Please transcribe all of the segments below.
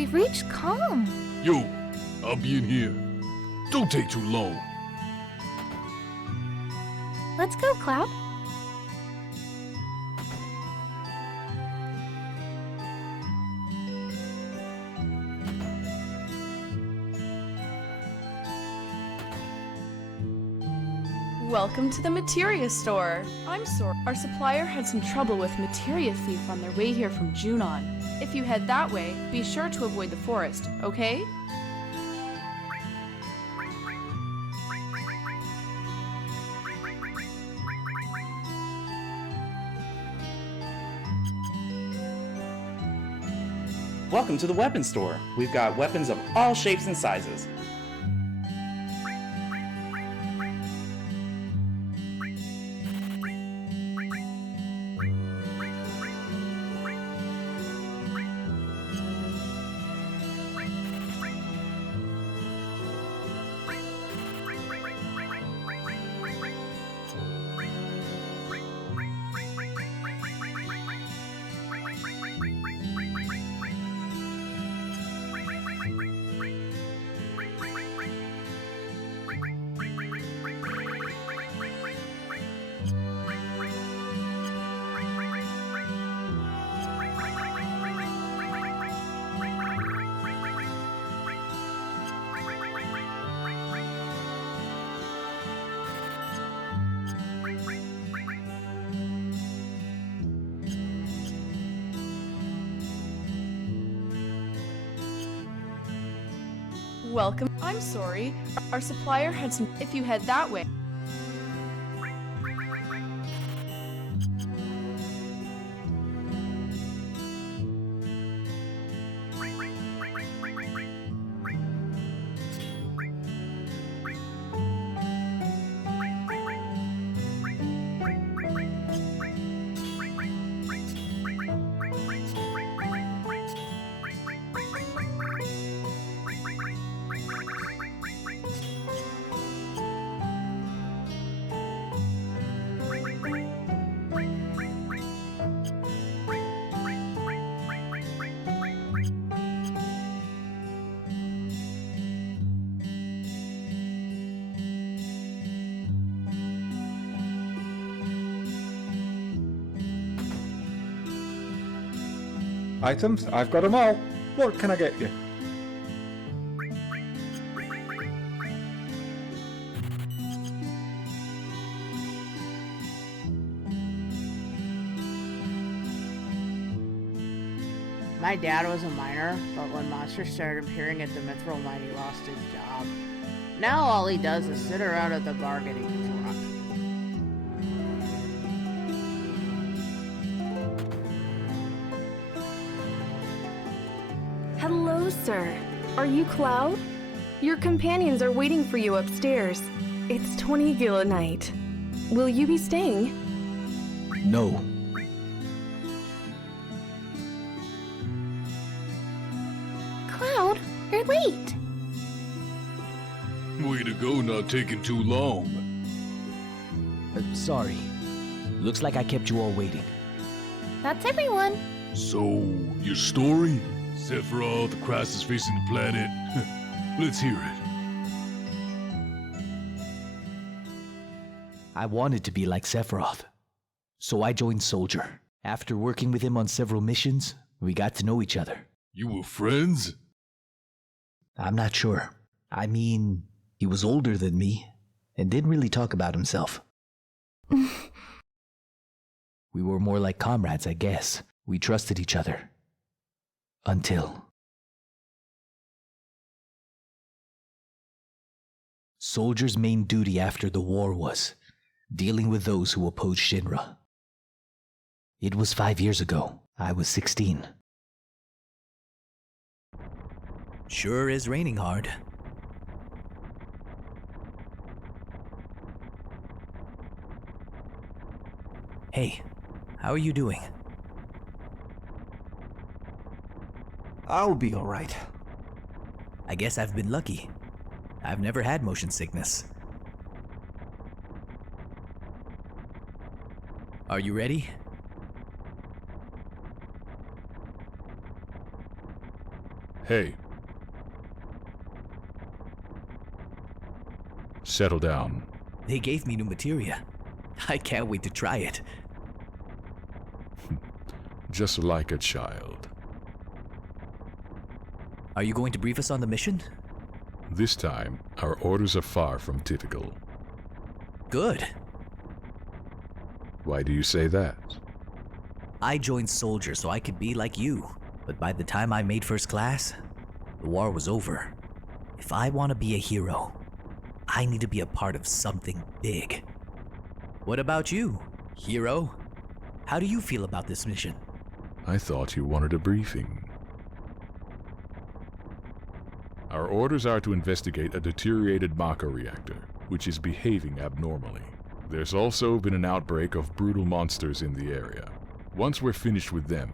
We've reached Kalm. Yo, I'll be in here. Don't take too long. Let's go, Cloud. Welcome to the Materia Store. I'm sorry, our supplier had some trouble with Materia Thief on their way here from Junon. If you head that way, be sure to avoid the forest, okay? Welcome to the weapon store. We've got weapons of all shapes and sizes. Welcome. I'm sorry, our supplier had some. If you head that way. Items, I've got them all. What can I get you? My dad was a miner, but when monsters started appearing at the Mithril mine, he lost his job. Now all he does is sit around at the bar getting drunk. Hello, sir. Are you Cloud? Your companions are waiting for you upstairs. It's 20 gil a night. Will you be staying? No. Cloud, you're late. Way to go, not taking too long. Sorry. Looks like I kept you all waiting. That's everyone. So, your story? Sephiroth, the crisis facing the planet. Let's hear it. I wanted to be like Sephiroth. So I joined Soldier. After working with him on several missions, we got to know each other. You were friends? I'm not sure. I mean, he was older than me, and didn't really talk about himself. We were more like comrades, I guess. We trusted each other. Until... Soldier's main duty after the war was dealing with those who opposed Shinra. It was 5 years ago. I was 16. Sure is raining hard. Hey, how are you doing? I'll be alright. I guess I've been lucky. I've never had motion sickness. Are you ready? Hey. Settle down. They gave me new materia. I can't wait to try it. Just like a child. Are you going to brief us on the mission? This time, our orders are far from typical. Good. Why do you say that? I joined soldier so I could be like you. But by the time I made first class, the war was over. If I want to be a hero, I need to be a part of something big. What about you, hero? How do you feel about this mission? I thought you wanted a briefing. Our orders are to investigate a deteriorated Mako reactor, which is behaving abnormally. There's also been an outbreak of brutal monsters in the area. Once we're finished with them,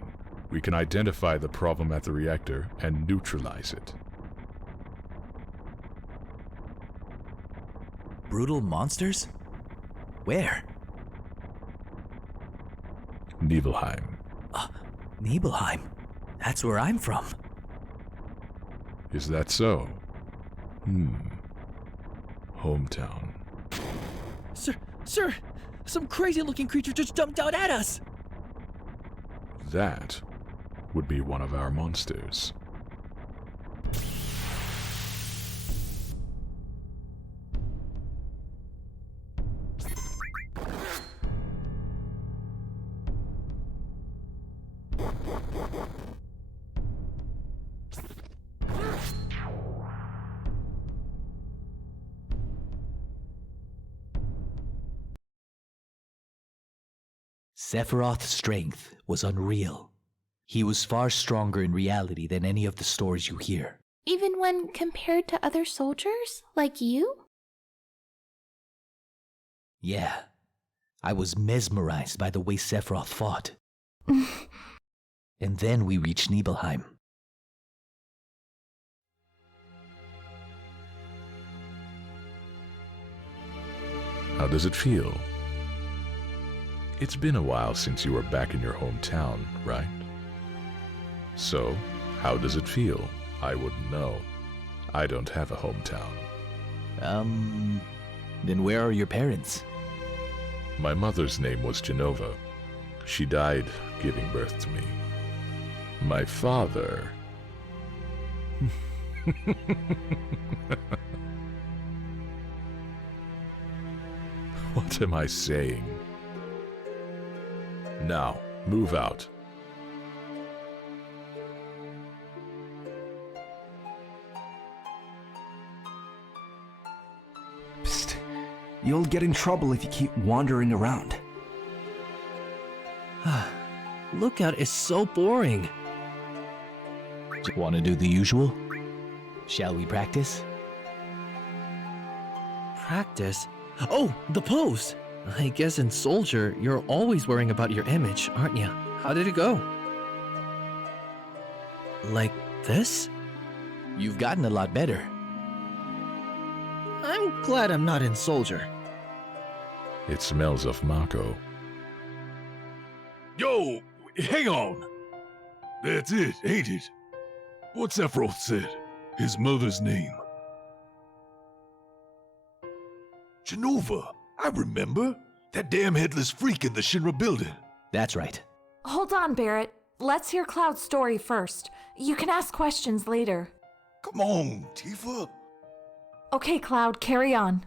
we can identify the problem at the reactor and neutralize it. Brutal monsters? Where? Nibelheim. Nibelheim. That's where I'm from. Is that so? Hometown. Sir, some crazy-looking creature just jumped out at us! That would be one of our monsters. Sephiroth's strength was unreal. He was far stronger in reality than any of the stories you hear. Even when compared to other soldiers, like you? Yeah, I was mesmerized by the way Sephiroth fought. And then we reached Nibelheim. How does it feel? It's been a while since you were back in your hometown, right? So, how does it feel? I wouldn't know. I don't have a hometown. Then where are your parents? My mother's name was Genova. She died giving birth to me. My father... What am I saying? Now, move out. Psst. You'll get in trouble if you keep wandering around. Lookout is so boring. Want to do the usual? Shall we practice? Practice? Oh, the pose! I guess in Soldier, you're always worrying about your image, aren't you? How did it go? Like this? You've gotten a lot better. I'm glad I'm not in Soldier. It smells of Mako. Yo, hang on! That's it, ain't it? What Sephiroth said. His mother's name. Genova! I remember. That damn headless freak in the Shinra building. That's right. Hold on, Barrett. Let's hear Cloud's story first. You can ask questions later. Come on, Tifa. Okay, Cloud, carry on.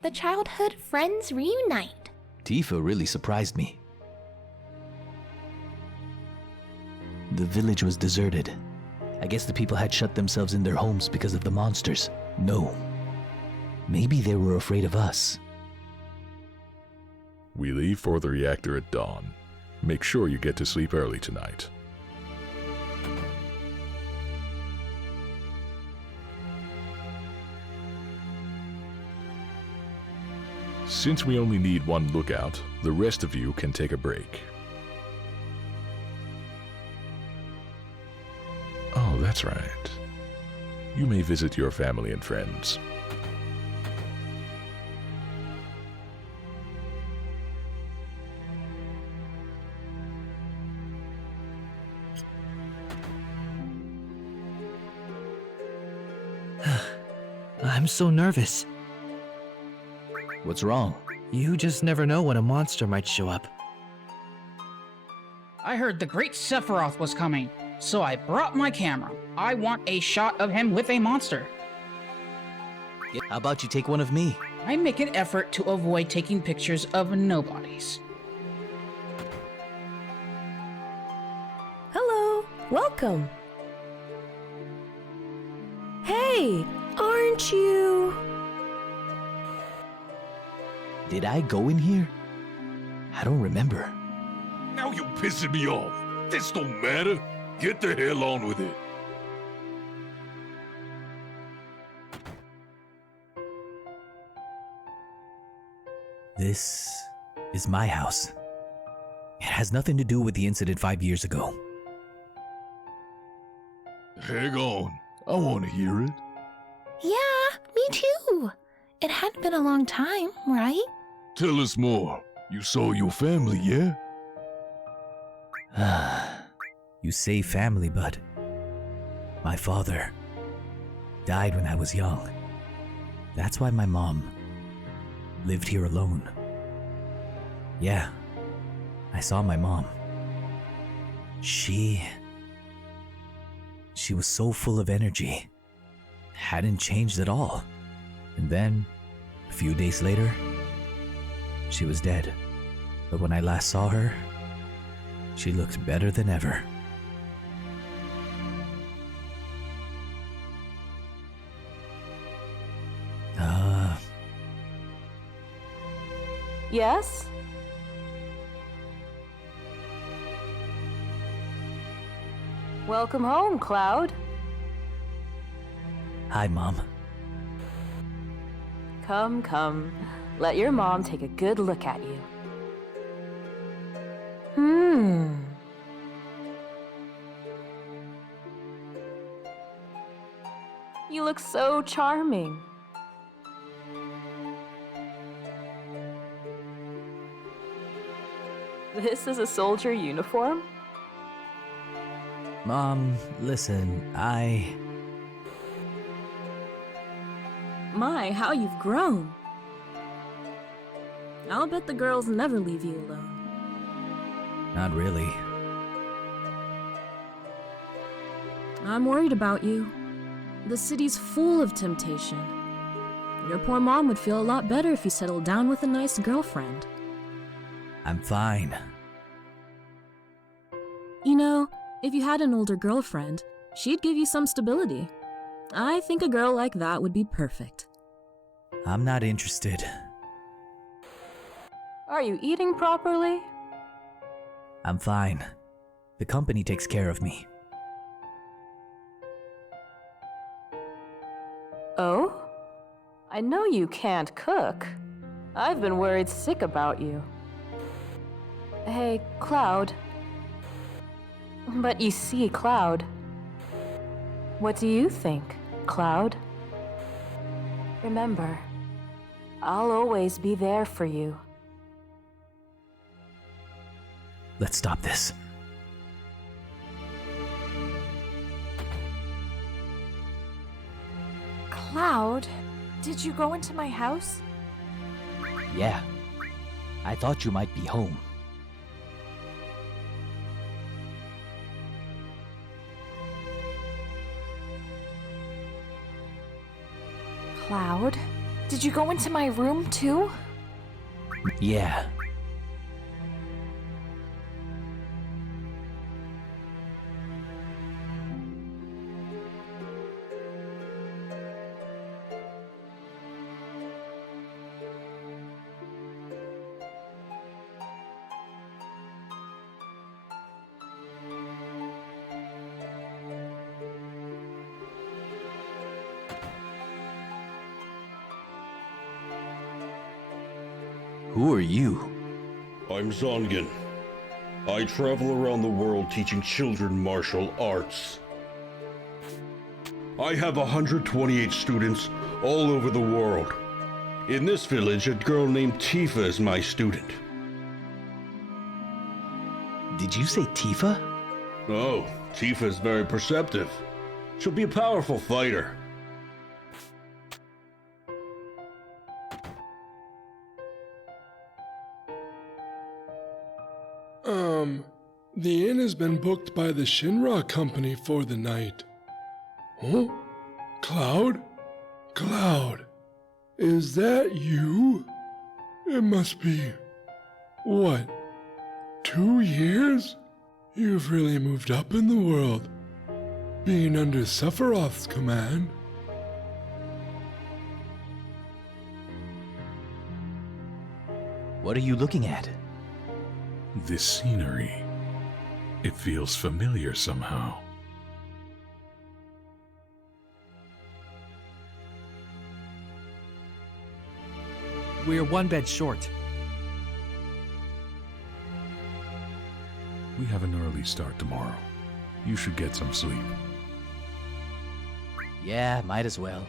The childhood friends reunite. Tifa really surprised me. The village was deserted. I guess the people had shut themselves in their homes because of the monsters. No. Maybe they were afraid of us. We leave for the reactor at dawn. Make sure you get to sleep early tonight. Since we only need one lookout, the rest of you can take a break. Oh, that's right. You may visit your family and friends. I'm so nervous. What's wrong? You just never know when a monster might show up. I heard the great Sephiroth was coming, so I brought my camera. I want a shot of him with a monster. How about you take one of me? I make an effort to avoid taking pictures of nobodies. Hello, welcome. Hey, aren't you? Did I go in here? I don't remember. Now you pissing me off. This don't matter. Get the hell on with it. This is my house. It has nothing to do with the incident 5 years ago. Hang on. I want to hear it. Yeah, me too. It hadn't been a long time, right? Tell us more. You saw your family, yeah? You say family, but my father died when I was young. That's why my mom lived here alone. Yeah, I saw my mom. She was so full of energy. Hadn't changed at all. And then, a few days later, she was dead. But when I last saw her, she looked better than ever. Yes? Welcome home, Cloud. Hi, Mom. Come. Let your mom take a good look at you. You look so charming. This is a soldier uniform? Mom, listen, My, how you've grown. I'll bet the girls never leave you alone. Not really. I'm worried about you. The city's full of temptation. Your poor mom would feel a lot better if you settled down with a nice girlfriend. I'm fine. You know, if you had an older girlfriend, she'd give you some stability. I think a girl like that would be perfect. I'm not interested. Are you eating properly? I'm fine. The company takes care of me. Oh? I know you can't cook. I've been worried sick about you. Hey, Cloud. But you see, Cloud. What do you think, Cloud? Remember, I'll always be there for you. Let's stop this. Cloud, did you go into my house? Yeah. I thought you might be home. Cloud, did you go into my room too? Yeah. Who are you? I'm Zongen. I travel around the world teaching children martial arts. I have 128 students all over the world. In this village, a girl named Tifa is my student. Did you say Tifa? Oh, Tifa is very perceptive. She'll be a powerful fighter. The inn has been booked by the Shinra company for the night. Huh? Cloud? Cloud, is that you? It must be... what? 2 years? You've really moved up in the world, being under Sephiroth's command. What are you looking at? This scenery. It feels familiar somehow. We're one bed short. We have an early start tomorrow. You should get some sleep. Yeah, might as well.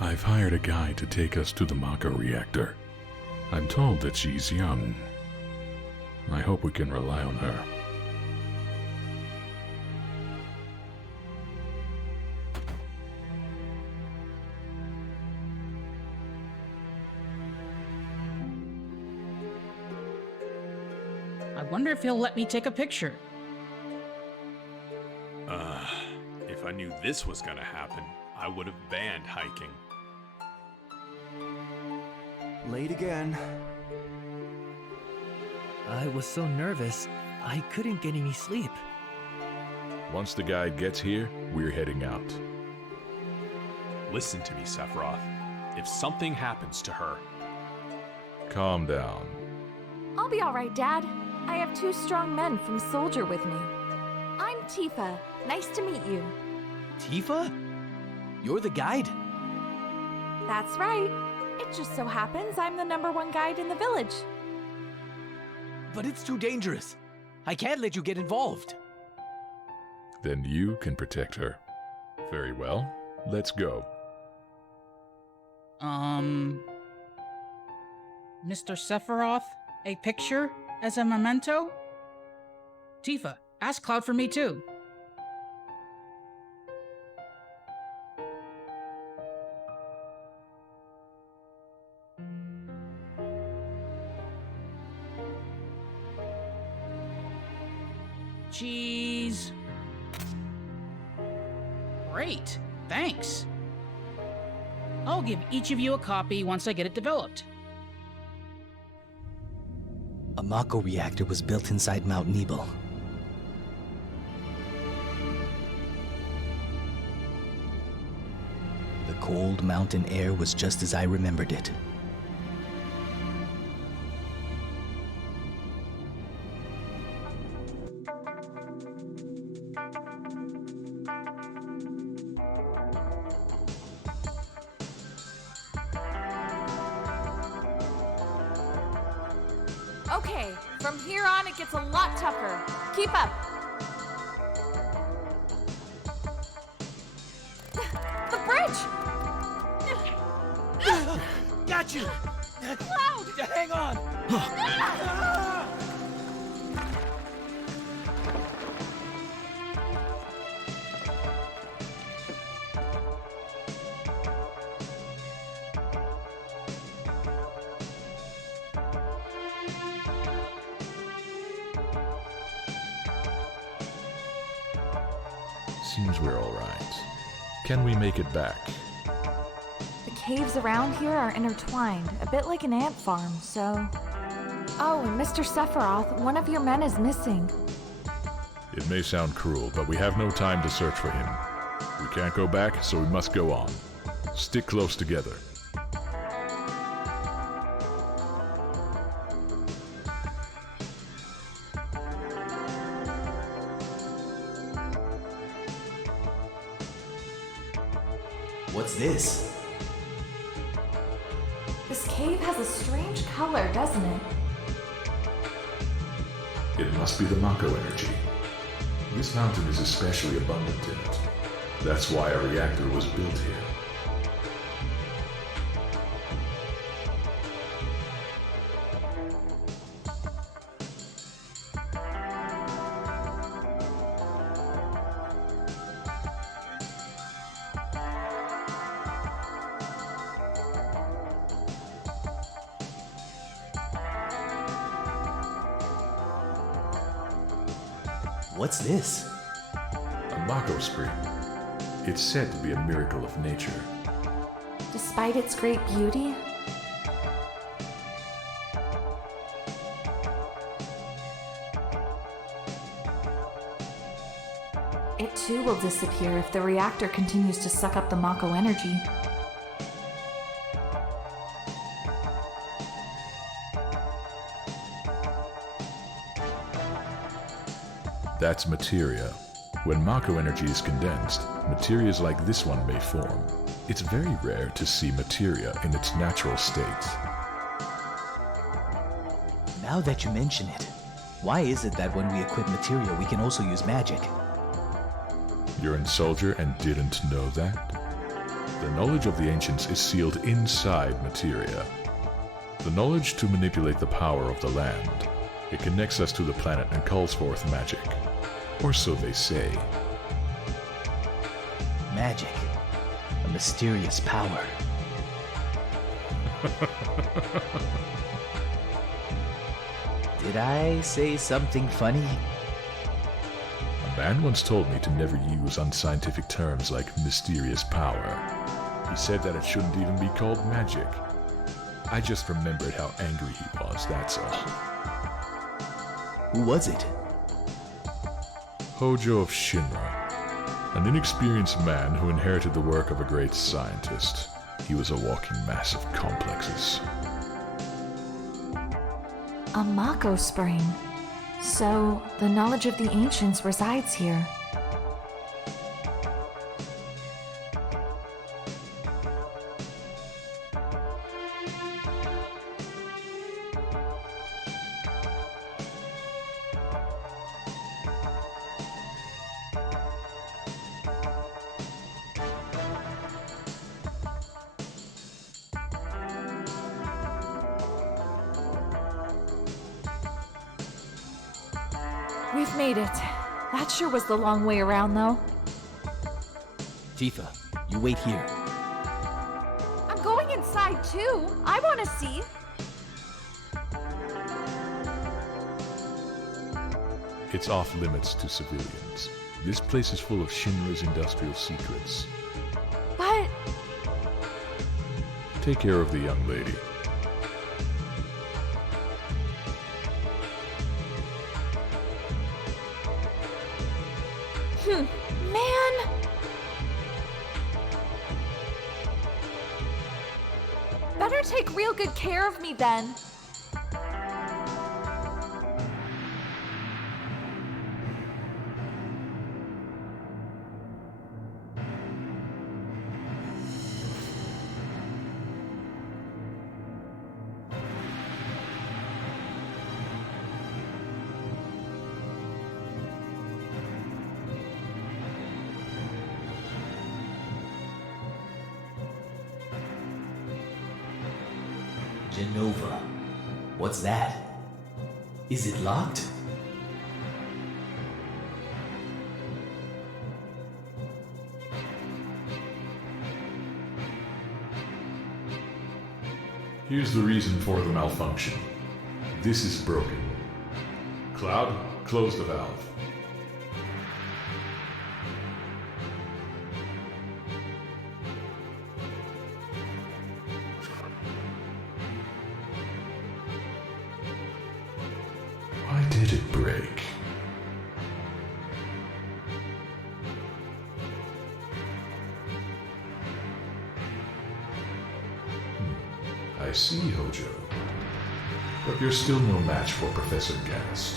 I've hired a guy to take us to the Mako reactor. I'm told that she's young. I hope we can rely on her. I wonder if he'll let me take a picture. If I knew this was gonna happen, I would have banned hiking. Late again. I was so nervous, I couldn't get any sleep. Once the guide gets here, we're heading out. Listen to me, Sephiroth. If something happens to her... Calm down. I'll be alright, Dad. I have 2 strong men from Soldier with me. I'm Tifa. Nice to meet you. Tifa? You're the guide? That's right. It just so happens I'm the #1 guide in the village. But it's too dangerous. I can't let you get involved. Then you can protect her. Very well. Let's go. Mr. Sephiroth, a picture as a memento? Tifa, ask Cloud for me too. Jeez. Great, thanks. I'll give each of you a copy once I get it developed. A Mako reactor was built inside Mount Nibel. The cold mountain air was just as I remembered it. Okay, from here on it gets a lot tougher. Keep up. The bridge! Got you! Cloud! Hang on! Seems we're all right. Can we make it back? The caves around here are intertwined, a bit like an ant farm, so... Oh, and Mr. Sephiroth, one of your men is missing. It may sound cruel, but we have no time to search for him. We can't go back, so we must go on. Stick close together. What's this? This cave has a strange color, doesn't it? It must be the Mako energy. This mountain is especially abundant in it. That's why a reactor was built here. What's this? A Mako spring. It's said to be a miracle of nature. Despite its great beauty, it too will disappear if the reactor continues to suck up the Mako energy. That's materia. When Mako energy is condensed, materias like this one may form. It's very rare to see materia in its natural state. Now that you mention it, why is it that when we equip materia we can also use magic? You're in Soldier and didn't know that? The knowledge of the ancients is sealed inside materia. The knowledge to manipulate the power of the land. It connects us to the planet and calls forth magic. Or so they say. Magic. A mysterious power. Did I say something funny? A man once told me to never use unscientific terms like mysterious power. He said that it shouldn't even be called magic. I just remembered how angry he was, that's all. Who was it? Hojo of Shinra. An inexperienced man who inherited the work of a great scientist. He was a walking mass of complexes. A Mako spring. So, the knowledge of the ancients resides here. We've made it. That sure was the long way around, though. Tifa, you wait here. I'm going inside, too. I want to see. It's off limits to civilians. This place is full of Shinra's industrial secrets. But... Take care of the young lady. Man! Better take real good care of me then. Genova. What's that? Is it locked? Here's the reason for the malfunction. This is broken. Cloud, close the valve. Why did it break? I see, Hojo. But you're still no match for Professor Gast.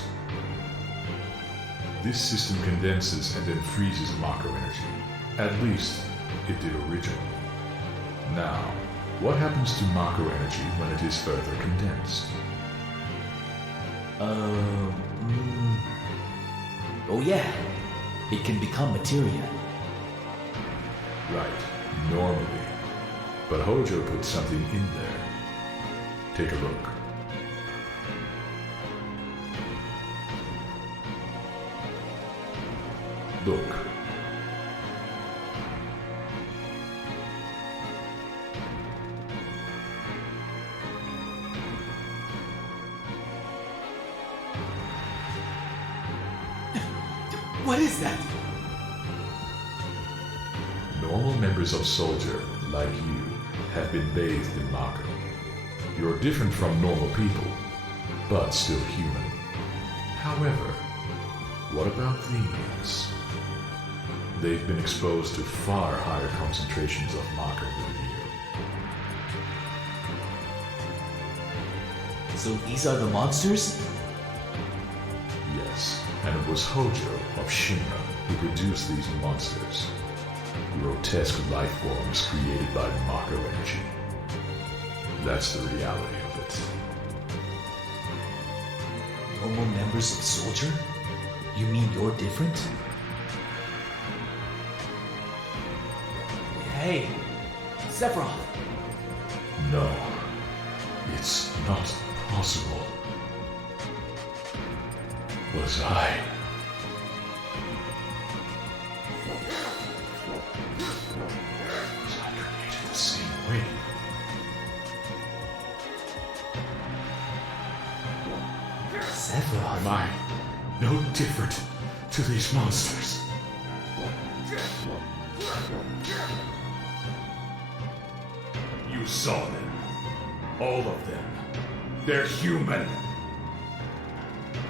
This system condenses and then freezes Mako energy. At least, it did originally. Now, what happens to Mako energy when it is further condensed? Oh yeah, it can become materia. Right, normally. But Hojo put something in there. Take a look. Look. What is that? Normal members of Soldier, like you, have been bathed in Mako. You're different from normal people, but still human. However, what about these? They've been exposed to far higher concentrations of Mako than you. So these are the monsters? Yes, and it was Hojo of Shinra who produced these monsters. Grotesque life forms created by Mako energy. That's the reality of it. Normal members of Soldier? You mean you're different? Hey, Sephiroth! No, it's not possible. Was I created the same way? Sephiroth? Am I no different to these monsters? You saw them. All of them. They're human.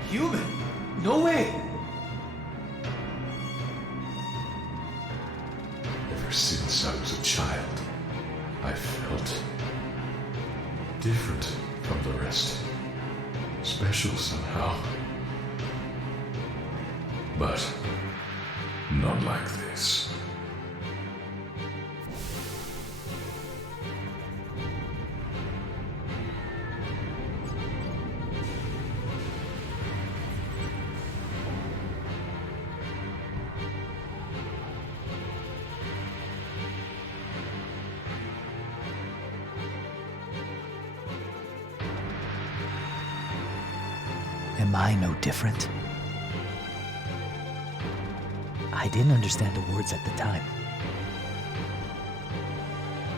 Human? No way! Ever since I was a child, I felt different from the rest. Special somehow. But not like this. Am I no different? I didn't understand the words at the time.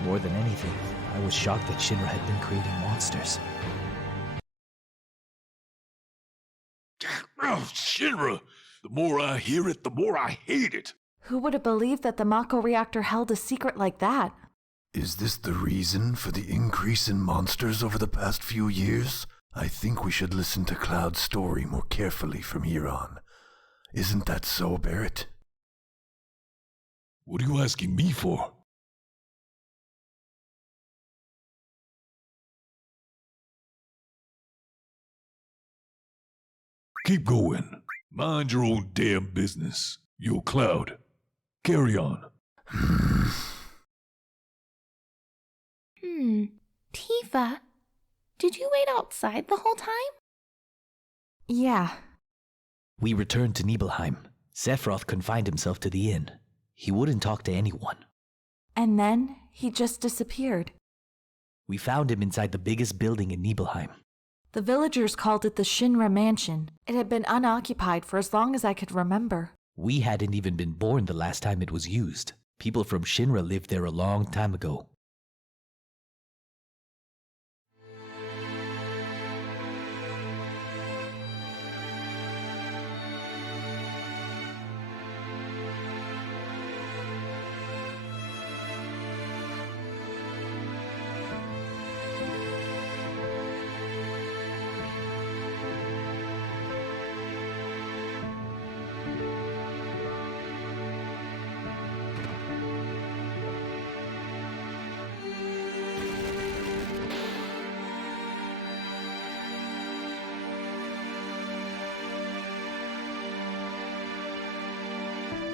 More than anything, I was shocked that Shinra had been creating monsters. Oh, Shinra! The more I hear it, the more I hate it. Who would have believed that the Mako reactor held a secret like that? Is this the reason for the increase in monsters over the past few years? I think we should listen to Cloud's story more carefully from here on. Isn't that so, Barrett? What are you asking me for? Keep going. Mind your own damn business. Yo, Cloud. Carry on. Tifa, did you wait outside the whole time? Yeah. We returned to Nibelheim. Sephiroth confined himself to the inn. He wouldn't talk to anyone. And then he just disappeared. We found him inside the biggest building in Nibelheim. The villagers called it the Shinra Mansion. It had been unoccupied for as long as I could remember. We hadn't even been born the last time it was used. People from Shinra lived there a long time ago.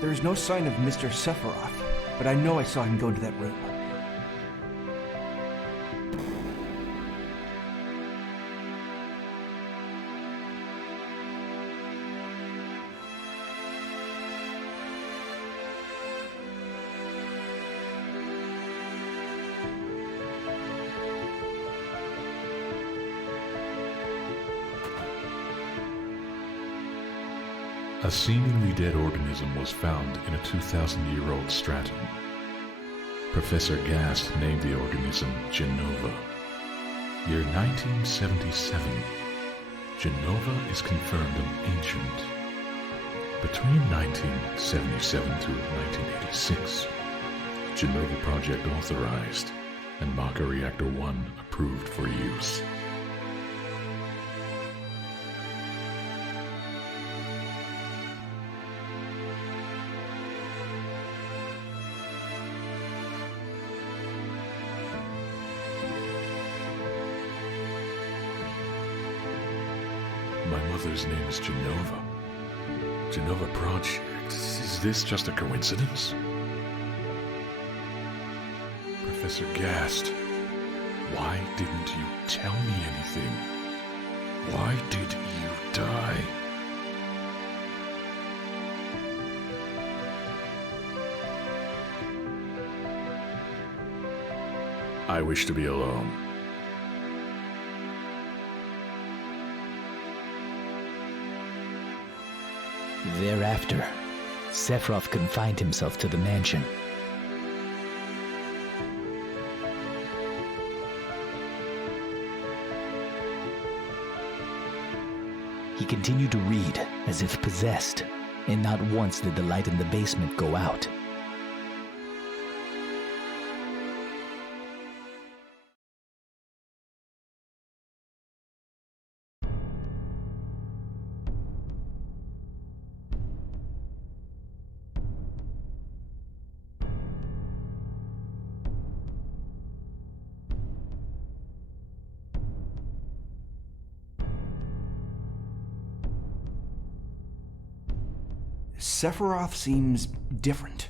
There's no sign of Mr. Sephiroth, but I know I saw him go into that room. A seemingly dead organism was found in a 2,000-year-old stratum. Professor Gast named the organism Genova. Year 1977. Genova is confirmed an ancient. Between 1977 to 1986, Genova Project authorized and Maka Reactor 1 approved for use. My mother's name is Genova. Genova Project. Is this just a coincidence? Professor Gast, why didn't you tell me anything? Why did you die? I wish to be alone. Thereafter, Sephiroth confined himself to the mansion. He continued to read as if possessed, and not once did the light in the basement go out. Sephiroth seems different.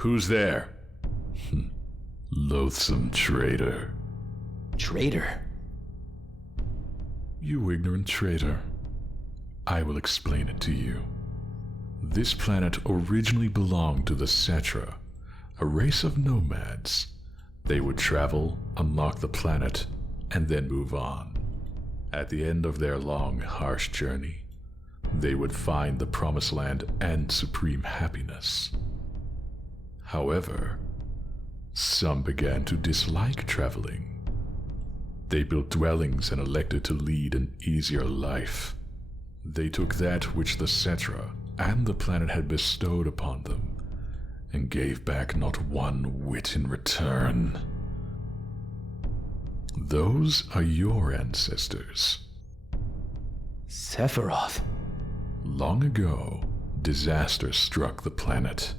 Who's there? Loathsome traitor. Traitor? You ignorant traitor. I will explain it to you. This planet originally belonged to the Cetra, a race of nomads. They would travel, unlock the planet, and then move on. At the end of their long, harsh journey, they would find the Promised Land and supreme happiness. However, some began to dislike traveling. They built dwellings and elected to lead an easier life. They took that which the Cetra and the planet had bestowed upon them, and gave back not one whit in return. Those are your ancestors. Sephiroth. Long ago, disaster struck the planet.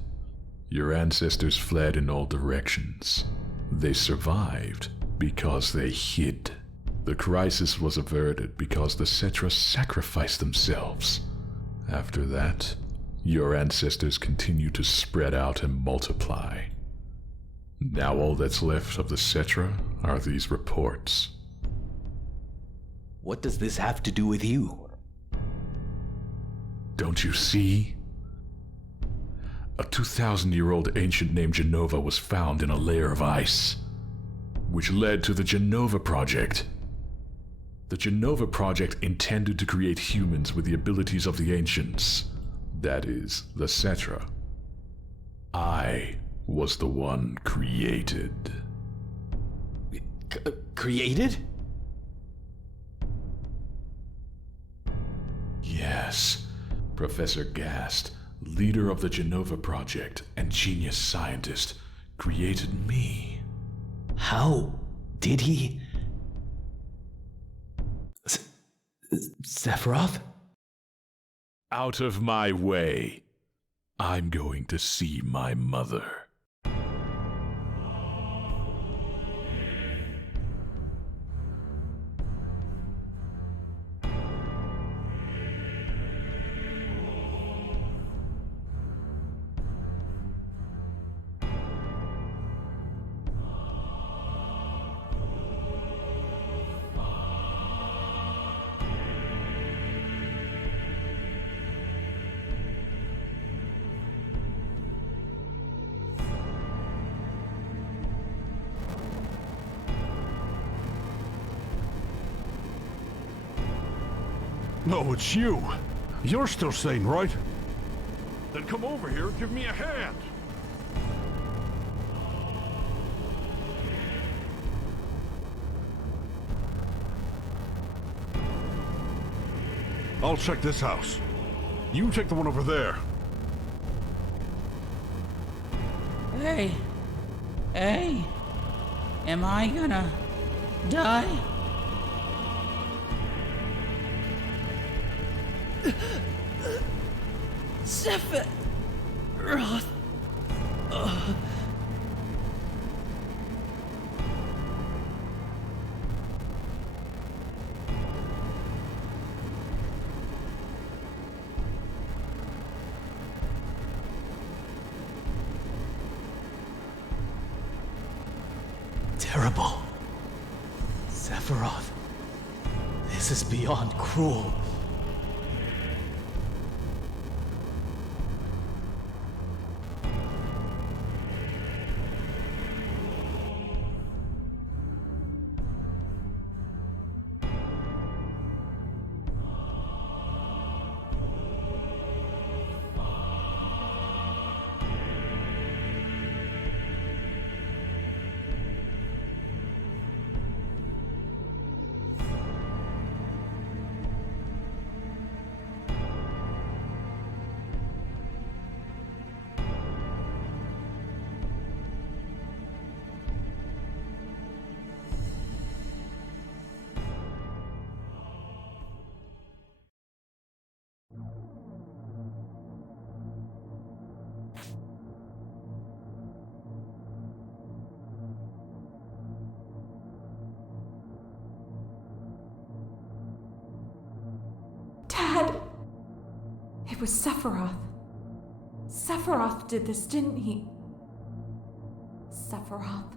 Your ancestors fled in all directions. They survived because they hid. The crisis was averted because the Cetra sacrificed themselves. After that, your ancestors continued to spread out and multiply. Now all that's left of the Cetra are these reports. What does this have to do with you? Don't you see? A 2,000-year-old ancient named Genova was found in a layer of ice, which led to the Genova Project. The Genova Project intended to create humans with the abilities of the ancients, that is, the Cetra. I was the one created. Created? Yes, Professor Gast, leader of the Genova Project and genius scientist, created me. How did he? Sephiroth? Out of my way. I'm going to see my mother. No, it's you. You're still sane, right? Then come over here and give me a hand. I'll check this house. You take the one over there. Hey. Hey. Am I gonna die? Sephiroth. Terrible. Sephiroth. This is beyond cruel. Dad! It was Sephiroth. Sephiroth did this, didn't he? Sephiroth.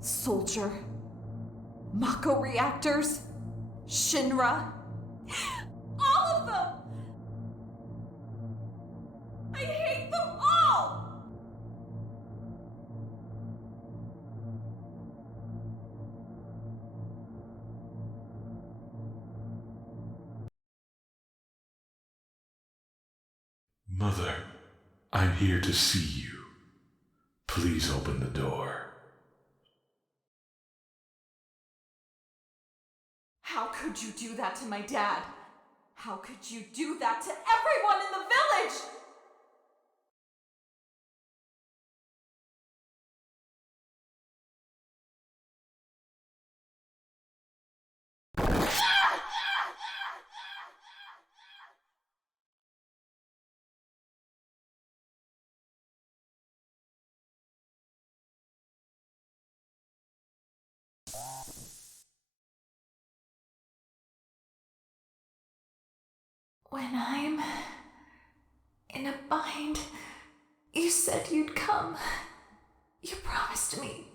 Soldier. Mako reactors. Shinra. All of them! I hate them all! Mother, I'm here to see you. Please open the door. How could you do that to my dad? How could you do that to everyone in the village? When I'm in a bind, you said you'd come. You promised me.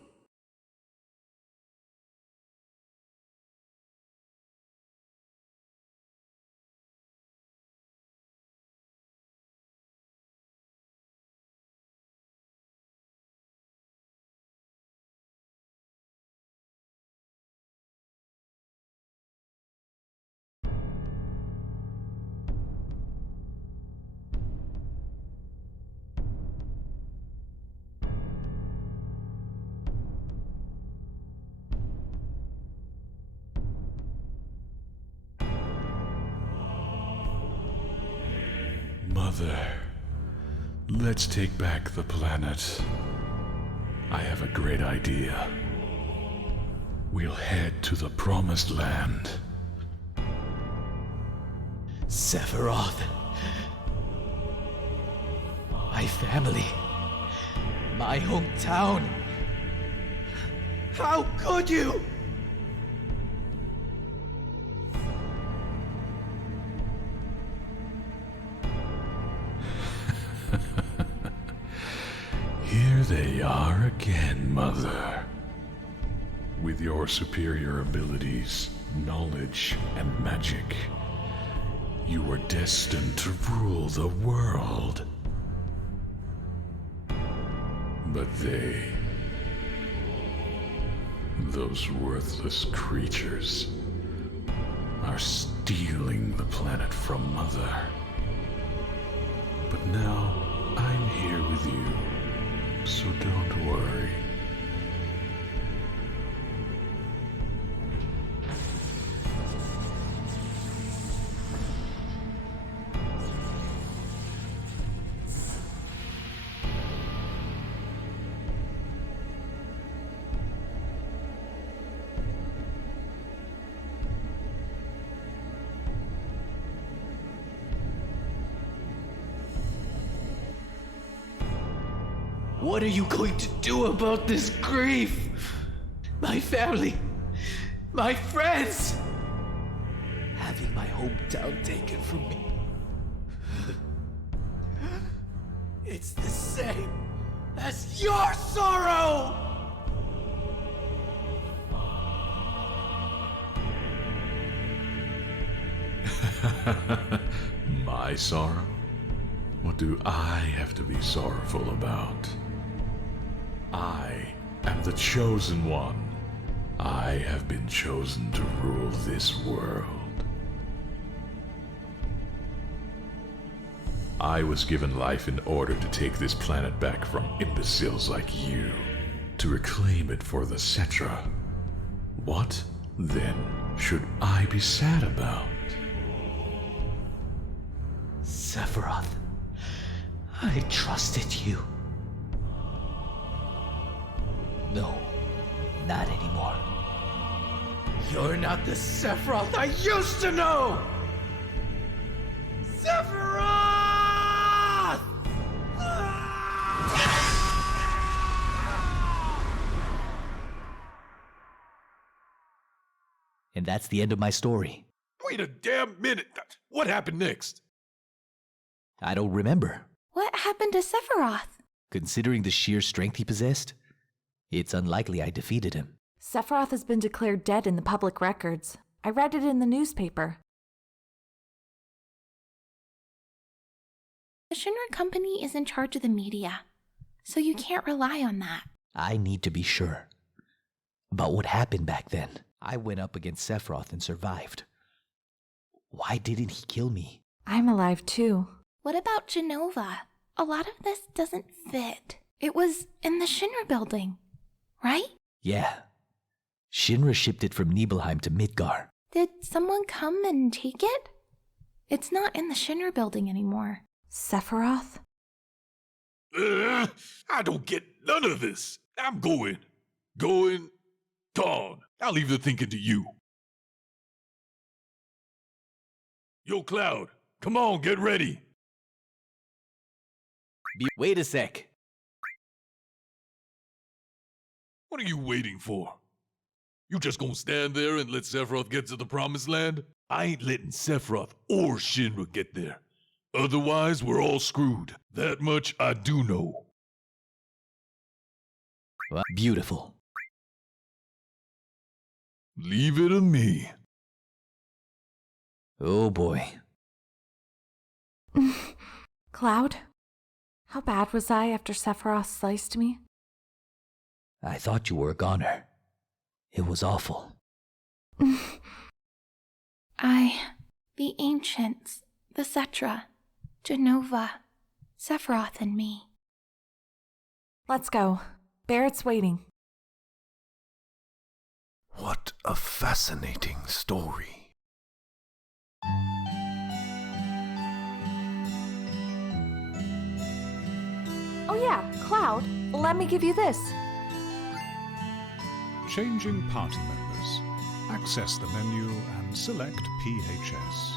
Mother, let's take back the planet. I have a great idea. We'll head to the Promised Land. Sephiroth. My family. My hometown. How could you? Here they are again, Mother. With your superior abilities, knowledge, and magic, you were destined to rule the world. But those worthless creatures, are stealing the planet from Mother. But now I'm here with you, so don't worry. What are you going to do about this grief? My family, my friends, having my hometown taken from me. It's the same as your sorrow! My sorrow? What do I have to be sorrowful about? I am the chosen one. I have been chosen to rule this world. I was given life in order to take this planet back from imbeciles like you, to reclaim it for the Cetra. What, then, should I be sad about? Sephiroth, I trusted you. No, not anymore. You're not the Sephiroth I used to know! Sephiroth! And that's the end of my story. Wait a damn minute! What happened next? I don't remember. What happened to Sephiroth? Considering the sheer strength he possessed, it's unlikely I defeated him. Sephiroth has been declared dead in the public records. I read it in the newspaper. The Shinra Company is in charge of the media, so you can't rely on that. I need to be sure about what happened back then. I went up against Sephiroth and survived. Why didn't he kill me? I'm alive too. What about Genova? A lot of this doesn't fit. It was in the Shinra building, right? Yeah. Shinra shipped it from Nibelheim to Midgar. Did someone come and take it? It's not in the Shinra building anymore. Sephiroth? I don't get none of this. I'm going. Gone. I'll leave the thinking to you. Yo, Cloud, come on, get ready. Wait a sec. What are you waiting for? You just gonna stand there and let Sephiroth get to the promised land? I ain't letting Sephiroth or Shinra get there. Otherwise, we're all screwed. That much I do know. Beautiful. Leave it to me. Oh boy. Cloud? How bad was I after Sephiroth sliced me? I thought you were a goner. It was awful. The Ancients, the Cetra, Genova, Sephiroth and me. Let's go. Barrett's waiting. What a fascinating story. Oh yeah, Cloud, let me give you this. Changing party members. Access the menu and select PHS.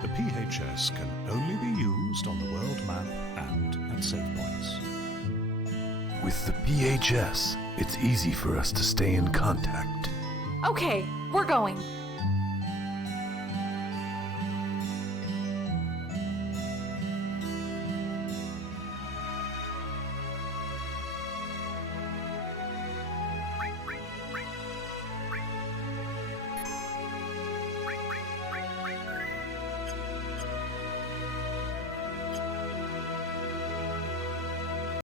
The PHS can only be used on the world map and at save points. With the PHS, it's easy for us to stay in contact. Okay, we're going.